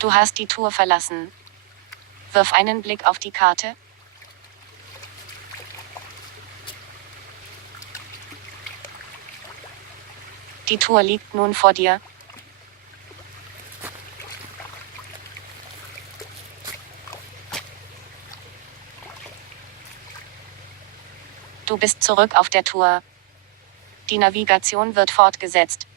Du hast die Tour verlassen. Wirf einen Blick auf die Karte. Die Tour liegt nun vor dir. Du bist zurück auf der Tour. Die Navigation wird fortgesetzt.